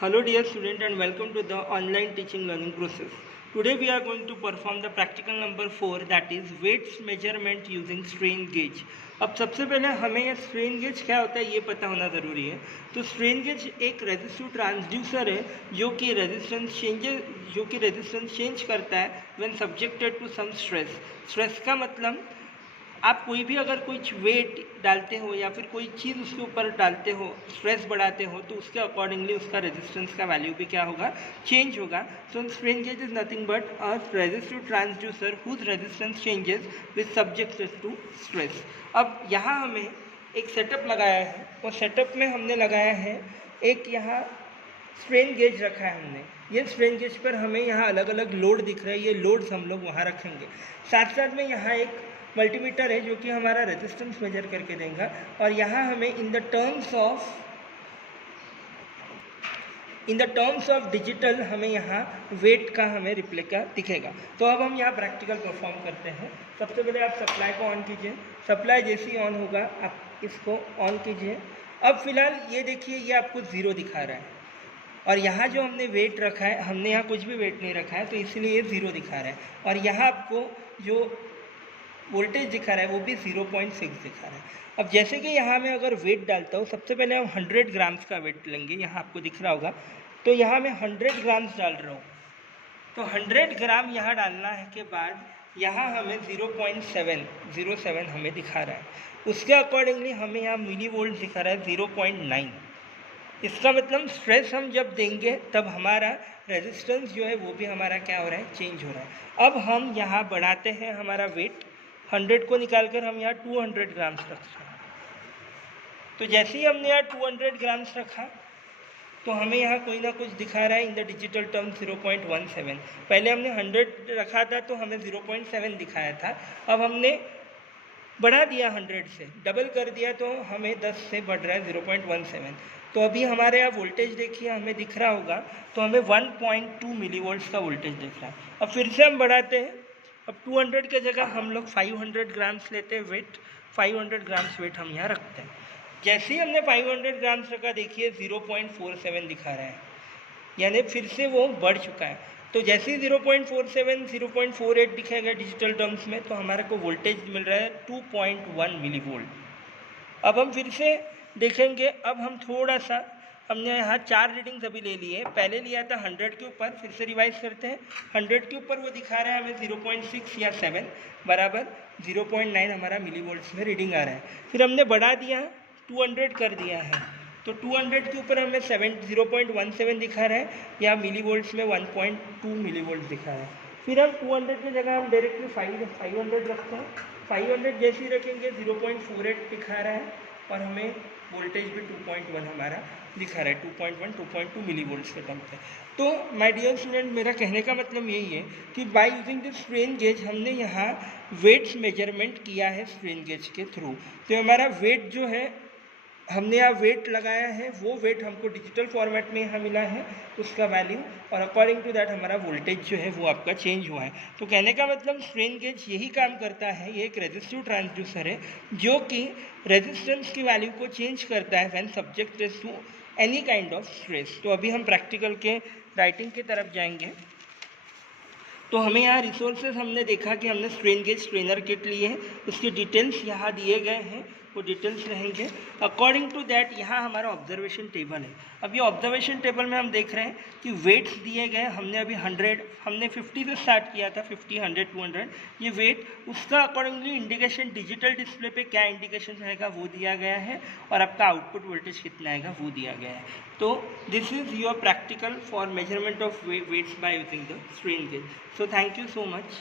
Hello dear student and welcome to the online teaching learning process. Today we are going to perform the practical number 4, that is weights measurement using strain gauge. अब सबसे पहले हमें यह strain gauge क्या होता है ये पता होना ज़रूरी है। तो स्ट्रेन गेज एक रेजिस्टिव ट्रांसड्यूसर है जो कि रेजिस्टेंस चेंज करता है when subjected to some stress. Stress का मतलब आप कोई भी अगर कुछ वेट डालते हो या फिर कोई चीज़ उसके ऊपर डालते हो, स्ट्रेस बढ़ाते हो, तो उसके अकॉर्डिंगली उसका रेजिस्टेंस का वैल्यू भी क्या होगा, चेंज होगा। So strain gauge is nothing but a resistive transducer whose resistance changes with subjected to stress. अब यहाँ हमें एक सेटअप लगाया है और सेटअप में हमने लगाया है एक यहाँ स्ट्रेन गेज रखा है हमने। ये स्ट्रेन गेज पर हमें यहाँ अलग अलग लोड दिख रहा है, ये लोड्स हम लोग वहाँ रखेंगे। साथ साथ में यहाँ एक मल्टीमीटर है जो कि हमारा रेजिस्टेंस मेजर करके देगा और यहाँ हमें in the terms of digital हमें यहाँ वेट का हमें रिप्लिका दिखेगा। तो अब हम यहाँ प्रैक्टिकल परफॉर्म करते हैं। सबसे पहले आप सप्लाई को ऑन कीजिए। सप्लाई जैसे ही ऑन होगा आप इसको ऑन कीजिए। अब फिलहाल ये देखिए, ये आपको 0 दिखा रहा है और यहाँ जो हमने वेट रखा है, हमने यहाँ कुछ भी वेट नहीं रखा है तो इसलिए ये 0 दिखा रहा है। और यहाँ आपको जो वोल्टेज दिखा रहा है वो भी 0.6 दिखा रहा है। अब जैसे कि यहाँ मैं अगर वेट डालता हूँ, सबसे पहले हम 100 ग्राम्स का वेट लेंगे। यहाँ आपको दिख रहा होगा, तो यहाँ मैं 100 ग्राम्स डाल रहा हूँ। तो 100 ग्राम यहाँ डालना है के बाद यहाँ हमें 0.707 हमें दिखा रहा है। उसके अकॉर्डिंगली हमें यहाँ मिली वोल्ट दिखा रहा है 0.9। इसका मतलब स्ट्रेस हम जब देंगे तब हमारा रेजिस्टेंस जो है वो भी हमारा क्या हो रहा है, चेंज हो रहा है। अब हम यहाँ बढ़ाते हैं हमारा वेट, 100 को निकालकर हम यहाँ 200 ग्राम्स रख रहे हैं। तो जैसे ही हमने यहाँ 200 ग्राम्स रखा तो हमें यहाँ कोई ना कुछ दिखा रहा है इन द डिजिटल टर्म 0.17। पहले हमने 100 रखा था तो हमें 0.7 दिखाया था। अब हमने बढ़ा दिया, 100 से डबल कर दिया तो हमें 10 से बढ़ रहा है 0.17। तो अभी हमारे यहाँ वोल्टेज देखिए हमें दिख रहा होगा, तो हमें 1.2 मिली वोल्ट्स का वोल्टेज दिख रहा है। अब फिर से हम बढ़ाते हैं। अब 200 के जगह हम लोग 500 ग्राम्स लेते हैं वेट, 500 ग्राम्स वेट हम यहाँ रखते हैं। जैसे ही हमने 500 ग्राम्स रखा, देखिए 0.47 दिखा रहा है, यानी फिर से वो बढ़ चुका है। तो जैसे ही 0.47 0.48 दिखेगा डिजिटल टर्म्स में, तो हमारे को वोल्टेज मिल रहा है 2.1 मिली वोल्ट। अब हम फिर से देखेंगे, अब हम थोड़ा सा, हमने यहाँ 4 रीडिंग्स अभी ले लिए। पहले लिया था 100 के ऊपर, फिर से रिवाइज करते हैं। 100 के ऊपर वो दिखा रहा है हमें 0.6 या 7 बराबर 0.9 हमारा मिली वोल्ट्स में रीडिंग आ रहा है। फिर हमने बढ़ा दिया, 200 कर दिया है, तो 200 के ऊपर हमें 0.17 दिखा रहा है, या मिली वोल्ट्स में 1.2 मिली वोल्ट दिखा रहा है। फिर हम 200 की जगह हम डायरेक्टली 500 रखते हैं। 500 जैसे ही रखेंगे 0.48 दिखा रहा है और हमें वोल्टेज भी 2.1 हमारा दिखा रहा है, 2.2 मिली वोल्ट्स के टर्म पे। तो माय डियर स्टूडेंट, मेरा कहने का मतलब यही है कि by using this strain gauge हमने यहाँ वेट्स मेजरमेंट किया है स्ट्रेन गेज के थ्रू। तो हमारा वेट जो है, हमने यहाँ वेट लगाया है, वो वेट हमको डिजिटल फॉर्मेट में यहाँ मिला है उसका वैल्यू, और अकॉर्डिंग टू दैट हमारा वोल्टेज जो है वो आपका चेंज हुआ है। तो कहने का मतलब स्ट्रेन गेज यही काम करता है, ये एक रेजिस्टिव ट्रांसड्यूसर है जो कि रेजिस्टेंस की वैल्यू को चेंज करता है when subjected to any kind of stress. तो अभी हम प्रैक्टिकल के राइटिंग की तरफ जाएंगे। तो हमें यहाँ रिसोर्सेज हमने देखा कि हमने स्ट्रेन गेज स्ट्रेनर किट लिए है, उसके डिटेल्स यहाँ दिए गए हैं, वो डिटेल्स रहेंगे। अकॉर्डिंग टू दैट यहाँ हमारा ऑब्जर्वेशन टेबल है। अब ये ऑब्जर्वेशन टेबल में हम देख रहे हैं कि वेट्स दिए गए, हमने अभी 100, हमने 50 से स्टार्ट किया था, 50, 100, 200 ये वेट, उसका अकॉर्डिंगली इंडिकेशन डिजिटल डिस्प्ले पे क्या इंडिकेशन रहेगा वो दिया गया है, और आपका आउटपुट वोल्टेज कितना आएगा वो दिया गया है। तो this is your practical for measurement of weights by using the strain gauge. So thank you so much.